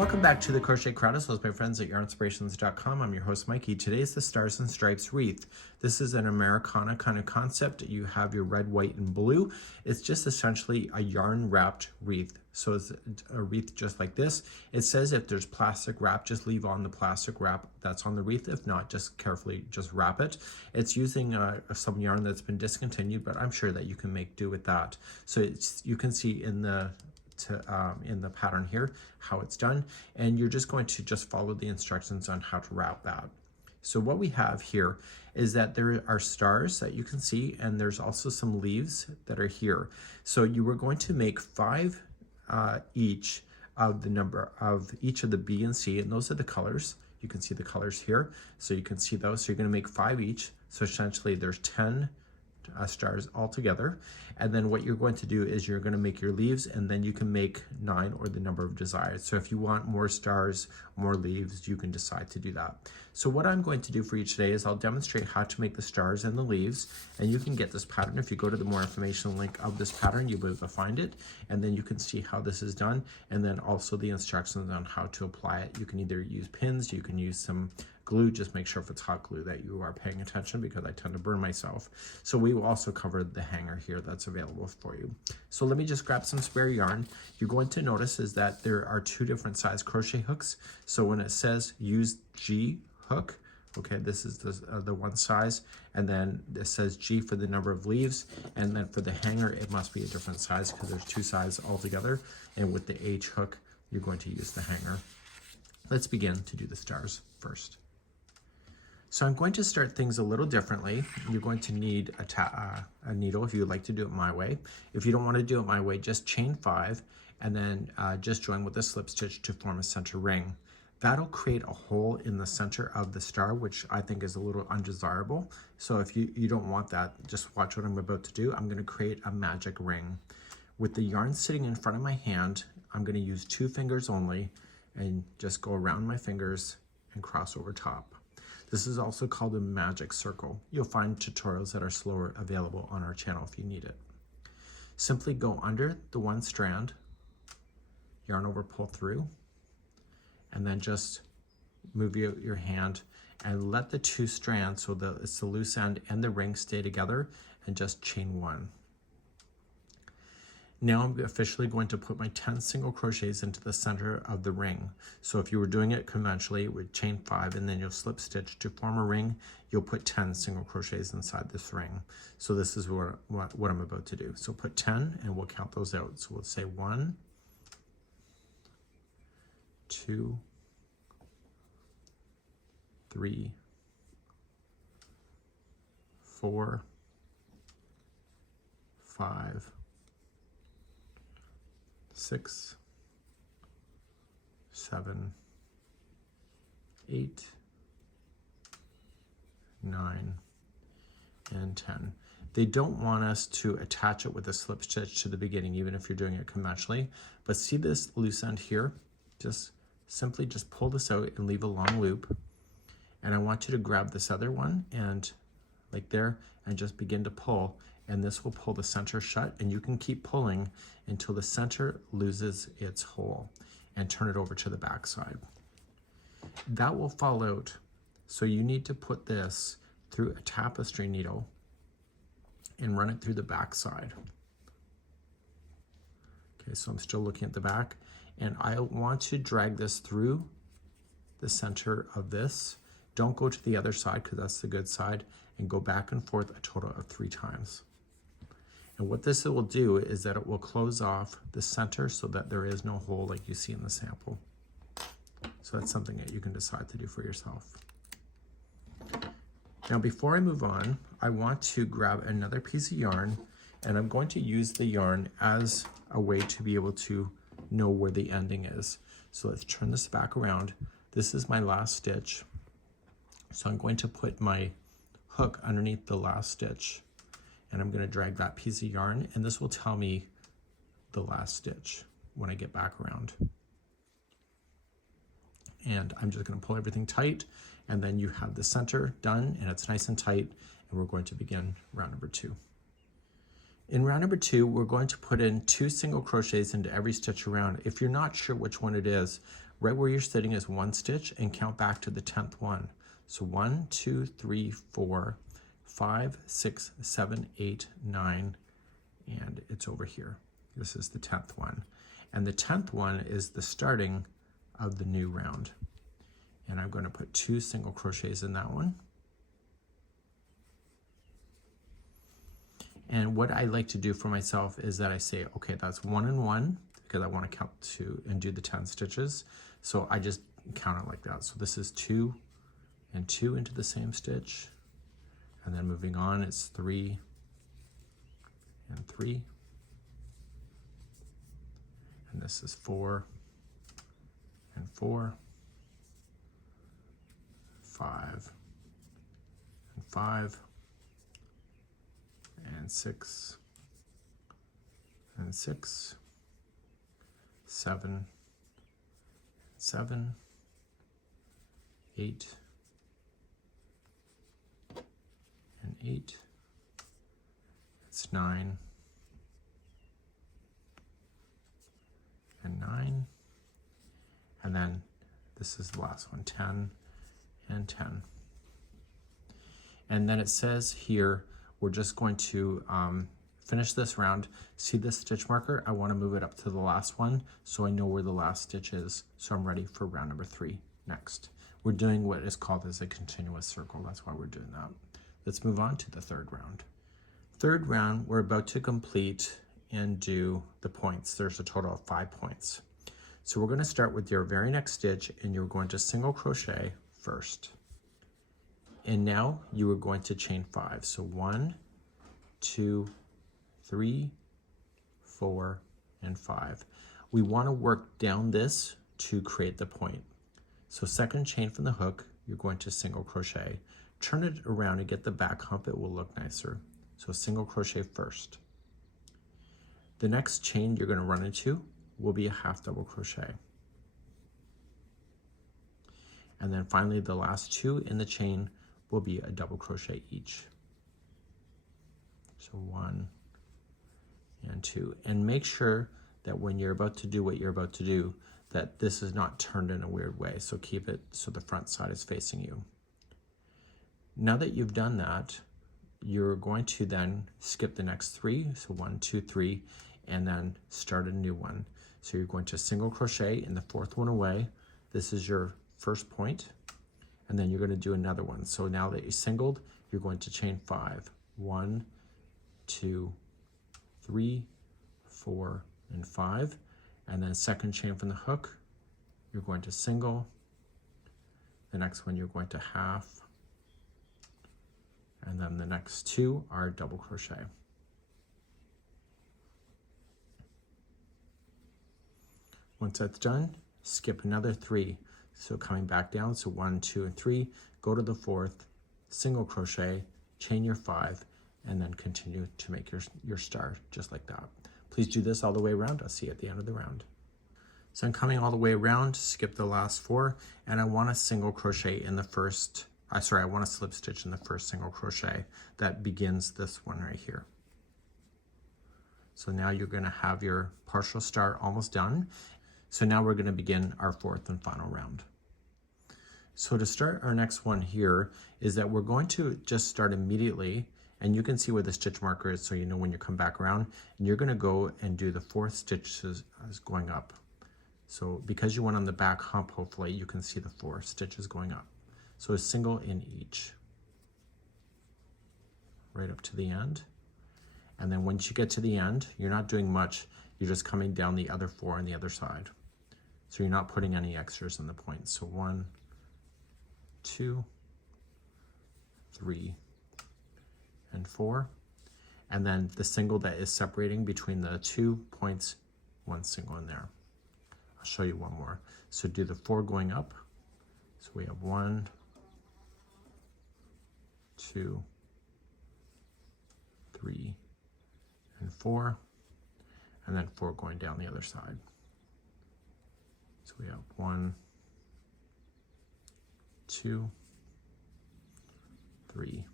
Welcome back to the Crochet Chronicles with my friends at yarnspirations.com. I'm your host Mikey. Today is the Stars and Stripes wreath. This is an Americana kind of concept. You have your red, white, and blue. It's just essentially a yarn wrapped wreath. So it's a wreath just like this. It says if there's plastic wrap, just leave on the plastic wrap that's on the wreath. If not, just carefully just wrap it. It's using some yarn that's been discontinued, but I'm sure that you can make do with that. So you can see in the pattern here how it's done, and you're just going to just follow the instructions on how to wrap that. So what we have here is that there are stars that you can see, and there's also some leaves that are here. So you were going to make 5 each of the number of each of the B and C, and those are the colors. You can see the colors here, so you can see those. So you're going to make 5 each, so essentially there's 10 stars all together. And then what you're going to do is you're going to make your leaves, and then you can make 9 or the number of desired. So if you want more stars, more leaves, you can decide to do that. So what I'm going to do for you today is I'll demonstrate how to make the stars and the leaves, and you can get this pattern. If you go to the more information link of this pattern, you'll be able to find it, and then you can see how this is done, and then also the instructions on how to apply it. You can either use pins, you can use some glue. Just make sure if it's hot glue that you are paying attention, because I tend to burn myself. So we will also cover the hanger here that's available for you. So let me just grab some spare yarn. You're going to notice is that there are 2 different size crochet hooks. So when it says use G hook, okay, this is the one size, and then it says G for the number of leaves, and then for the hanger it must be a different size because there's 2 sizes altogether, and with the H hook you're going to use the hanger. Let's begin to do the stars first. So I'm going to start things a little differently. You're going to need a needle if you would like to do it my way. If you don't want to do it my way, just chain 5 and then just join with a slip stitch to form a center ring. That'll create a hole in the center of the star, which I think is a little undesirable. So if you don't want that, just watch what I'm about to do. I'm going to create a magic ring. With the yarn sitting in front of my hand, I'm going to use 2 fingers only and just go around my fingers and cross over top. This is also called a magic circle. You'll find tutorials that are slower available on our channel if you need it. Simply go under the one strand, yarn over, pull through, and then just move your hand and let the 2 strands, so it's the loose end and the ring, stay together, and just chain 1. Now I'm officially going to put my 10 single crochets into the center of the ring. So if you were doing it conventionally, it would chain 5 and then you'll slip stitch to form a ring. You'll put 10 single crochets inside this ring. So this is what I'm about to do. So put 10 and we'll count those out. So we'll say 1, 2, 3, 4, 5, 6, 7, 8, 9, and 10. They don't want us to attach it with a slip stitch to the beginning, even if you're doing it conventionally. But see this loose end here? Simply pull this out and leave a long loop. And I want you to grab this other one and like there, and just begin to pull. And this will pull the center shut, and you can keep pulling until the center loses its hole, and turn it over to the back side. That will fall out, so you need to put this through a tapestry needle and run it through the back side. Okay, so I'm still looking at the back, and I want to drag this through the center of this. Don't go to the other side because that's the good side, and go back and forth a total of 3 times. And what this will do is that it will close off the center so that there is no hole like you see in the sample. So that's something that you can decide to do for yourself. Now before I move on, I want to grab another piece of yarn, and I'm going to use the yarn as a way to be able to know where the ending is. So let's turn this back around. This is my last stitch. So I'm going to put my hook underneath the last stitch, and I'm going to drag that piece of yarn, and this will tell me the last stitch when I get back around. And I'm just going to pull everything tight, and then you have the center done and it's nice and tight, and we're going to begin round number 2. In round number 2, we're going to put in 2 single crochets into every stitch around. If you're not sure which one it is, Right where you're sitting is 1 stitch and count back to the 10th one. So 1, 2, 3, 4, 5, 6, 7, 8, 9, and it's over here. This is the 10th one. And the 10th one is the starting of the new round. And I'm going to put 2 single crochets in that one. And what I like to do for myself is that I say, okay, that's 1 and 1, because I want to count 2 and do the 10 stitches. So I just count it like that. So this is 2 and 2 into the same stitch. And then moving on, it's 3 and 3. And this is 4 and 4, 5 and 5, and 6 and 6, 7, 7, 8 and 8. It's 9 and 9, and then this is the last one, 10 and 10. And then it says here, we're just going to finish this round. See this stitch marker? I want to move it up to the last one so I know where the last stitch is. So I'm ready for round number 3 next. We're doing what is called as a continuous circle. That's why we're doing that. Let's move on to the third round. Third round, we're about to complete and do the points. There's a total of 5 points. So we're going to start with your very next stitch, and you're going to single crochet first. And now you are going to chain 5. So 1, 2, 3, 4, and 5. We want to work down this to create the point. So second chain from the hook, you're going to single crochet. Turn it around and get the back hump, it will look nicer. So single crochet first. The next chain you're going to run into will be a half double crochet. And then finally the last 2 in the chain will be a double crochet each. So 1 and 2. And make sure that when you're about to do what you're about to do, that this is not turned in a weird way. So keep it so the front side is facing you. Now that you've done that, you're going to then skip the next 3. So 1, 2, 3, and then start a new one. So you're going to single crochet in the 4th one away. This is your first point. And then you're going to do another one. So now that you singled, you're going to chain 5. 1, 2, 3, 4, and 5. And then second chain from the hook, you're going to single. The next one you're going to half. And then the next 2 are double crochet. Once that's done, skip another 3. So coming back down, so 1, 2, and 3, go to the 4th, single crochet, chain your 5, and then continue to make your star just like that. Please do this all the way around. I'll see you at the end of the round. So I'm coming all the way around, skip the last 4, and I want to single crochet in the first, I want to slip stitch in the first single crochet that begins this one right here. So now you're going to have your partial star almost done. So now we're going to begin our 4th and final round. So to start our next one here is that we're going to just start immediately, and you can see where the stitch marker is so you know when you come back around, and you're going to go and do the 4th stitch as going up. So because you went on the back hump, hopefully you can see the 4 stitches going up. So a single in each, right up to the end. And then once you get to the end, you're not doing much, you're just coming down the other 4 on the other side. So you're not putting any extras in the points. So 1, 2, 3, and 4. And then the single that is separating between the 2 points, 1 single in there. I'll show you one more. So do the 4 going up. So we have 1, 2, 3, and 4, and then 4 going down the other side. So we have 1, 2, 3,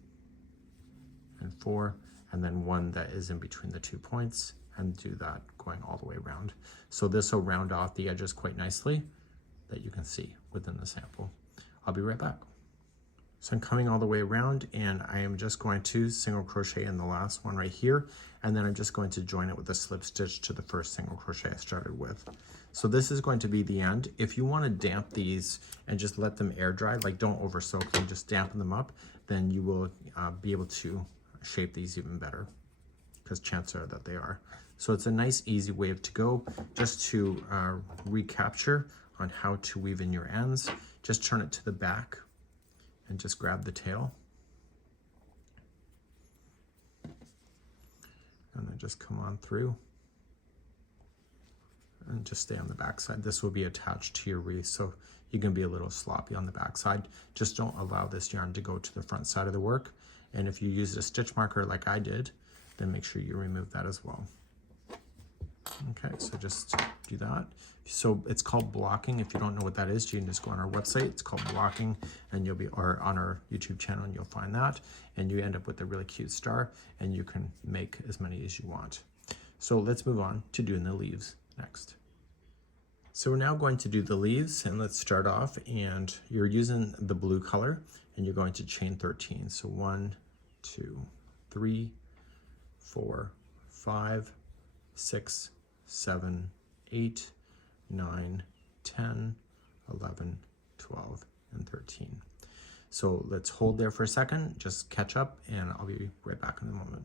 and 4, and then 1 that is in between the 2 points, and do that going all the way around. So this will round off the edges quite nicely. that you can see within the sample. I'll be right back. So I'm coming all the way around, and I am just going to single crochet in the last one right here, and then I'm just going to join it with a slip stitch to the first single crochet I started with. So this is going to be the end. If you want to damp these and just let them air dry, like don't over soak them, just dampen them up, then you will be able to shape these even better, because chances are that they are. So it's a nice easy way to go. Just to recapture on how to weave in your ends, just turn it to the back and just grab the tail. And then just come on through and just stay on the back side. This will be attached to your wreath, so you can be a little sloppy on the back side. Just don't allow this yarn to go to the front side of the work. And if you used a stitch marker like I did, then make sure you remove that as well. Okay, so just do that. So it's called blocking. If you don't know what that is, you can just go on our website. It's called blocking, and you'll be, or on our YouTube channel, and you'll find that. And you end up with a really cute star, and you can make as many as you want. So let's move on to doing the leaves next. So we're now going to do the leaves, and let's start off, and you're using the blue color, and you're going to chain 13. So 1, 2, 3, 4, 5, 6, 7, 8, 9, 10, 11, 12, and 13. So let's hold there for a second, just catch up, and I'll be right back in a moment.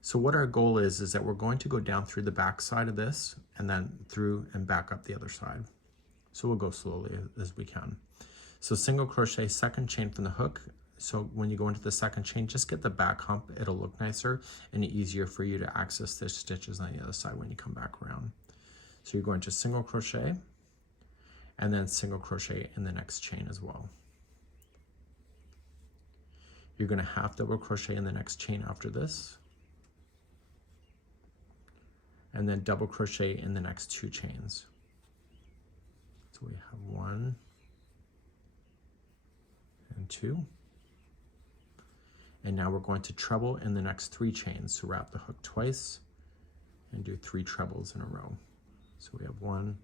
So what our goal is that we're going to go down through the back side of this, and then through and back up the other side. So we'll go slowly as we can. So single crochet, second chain from the hook. So when you go into the second chain, just get the back hump. It'll look nicer and easier for you to access the stitches on the other side when you come back around. So you're going to single crochet and then single crochet in the next chain as well. You're going to half double crochet in the next chain after this, and then double crochet in the next 2 chains. So we have 1 and 2. And now we're going to treble in the next 3 chains. So wrap the hook twice and do 3 trebles in a row. So we have 1,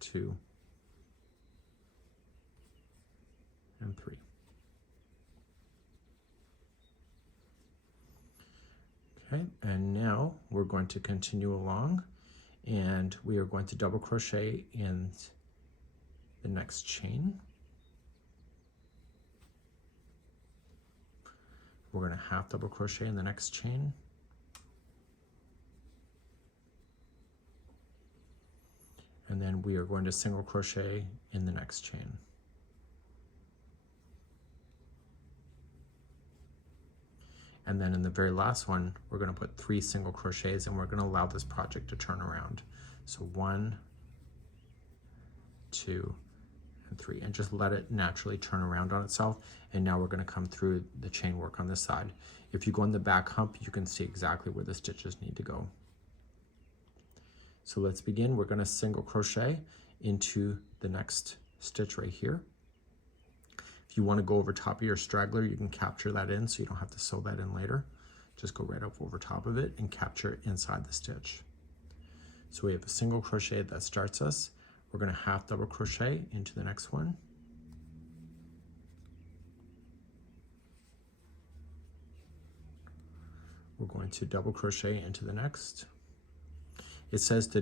2, and 3. Okay, and now we're going to continue along, and we are going to double crochet in the next chain. We're going to half double crochet in the next chain. And then we are going to single crochet in the next chain. And then in the very last one, we're going to put 3 single crochets, and we're going to allow this project to turn around. So 1, 2, and 3, and just let it naturally turn around on itself. And now we're going to come through the chain work on this side. If you go on the back hump, you can see exactly where the stitches need to go. So let's begin. We're going to single crochet into the next stitch right here. If you want to go over top of your straggler, you can capture that in so you don't have to sew that in later. Just go right up over top of it and capture it inside the stitch. So we have a single crochet that starts us. We're going to half double crochet into the next one. We're going to double crochet into the next. It says to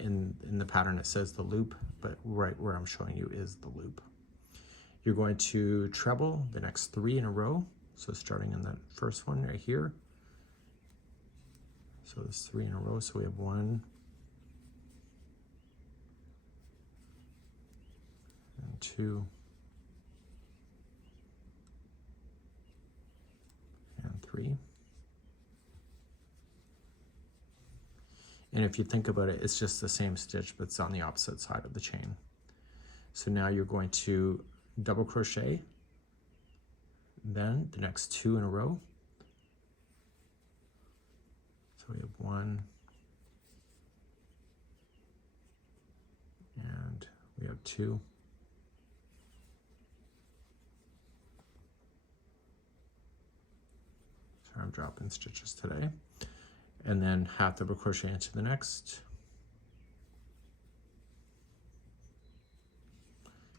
in the pattern it says the loop, but right where I'm showing you is the loop. You're going to treble the next 3 in a row. So starting in the first one right here. So there's 3 in a row. So we have 1 and 2 and 3. And if you think about it, it's just the same stitch, but it's on the opposite side of the chain. So now you're going to double crochet, then the next 2 in a row. So we have 1, and we have 2. Sorry, I'm dropping stitches today. And then half double crochet into the next.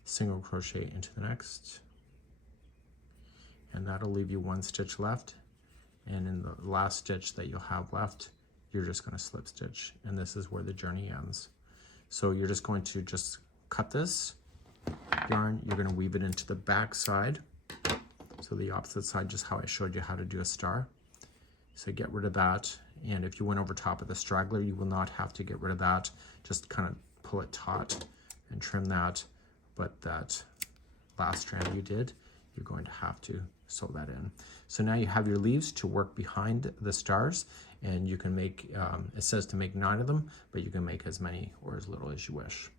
single crochet into the next, and that'll leave you 1 stitch left. And in the last stitch that you'll have left, you're just going to slip stitch, and this is where the journey ends. So you're just going to cut this yarn, you're going to weave it into the back side, so the opposite side, just how I showed you how to do a star. So get rid of that, and if you went over top of the straggler, you will not have to get rid of that. Just kind of pull it taut and trim that, but that last strand you did, you're going to have to sew that in. So now you have your leaves to work behind the stars, and you can make, it says to make 9 of them, but you can make as many or as little as you wish.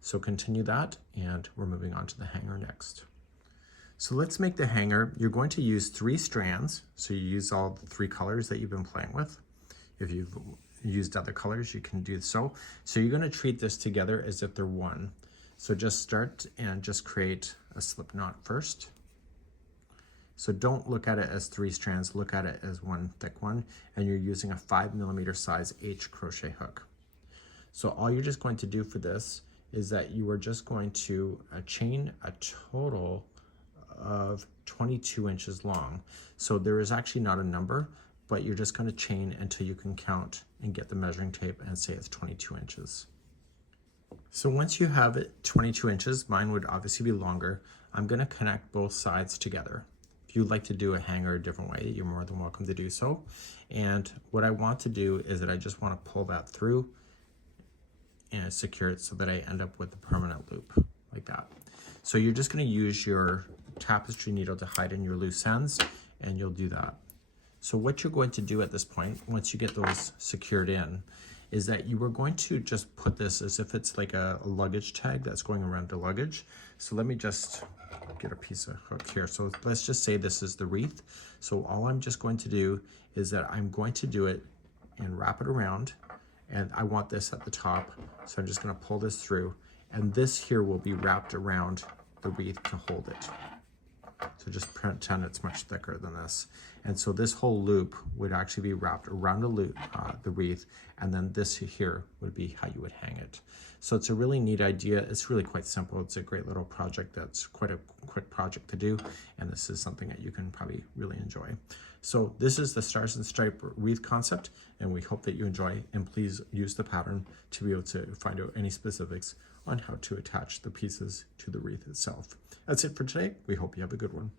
So continue that, and we're moving on to the hanger next. So let's make the hanger. You're going to use 3 strands, so you use all the 3 colors that you've been playing with. If you've used other colors, you can do so. So you're going to treat this together as if they're one. So just start and just create a slip knot first. So don't look at it as 3 strands, look at it as one thick one, and you're using a 5mm size H crochet hook. So all you're just going to do for this is that you are just going to chain a total of 22 inches long. So there is actually not a number, but you're just going to chain until you can count and get the measuring tape and say it's 22 inches. So once you have it 22 inches, mine would obviously be longer, I'm going to connect both sides together. If you'd like to do a hanger a different way, you're more than welcome to do so. And what I want to do is that I just want to pull that through and secure it so that I end up with a permanent loop like that. So you're just going to use your tapestry needle to hide in your loose ends, and you'll do that. So what you're going to do at this point, once you get those secured in, is that you are going to just put this as if it's like a luggage tag that's going around the luggage. So let me just get a piece of hook here. So let's just say this is the wreath. So all I'm just going to do is that I'm going to do it and wrap it around, and I want this at the top. So I'm just going to pull this through, and this here will be wrapped around the wreath to hold it. So just pretend it's much thicker than this. And so this whole loop would actually be wrapped around the wreath, and then this here would be how you would hang it. So it's a really neat idea. It's really quite simple. It's a great little project that's quite a quick project to do, and this is something that you can probably really enjoy. So this is the Stars and Stripe wreath concept, and we hope that you enjoy, and please use the pattern to be able to find out any specifics on how to attach the pieces to the wreath itself. That's it for today. We hope you have a good one.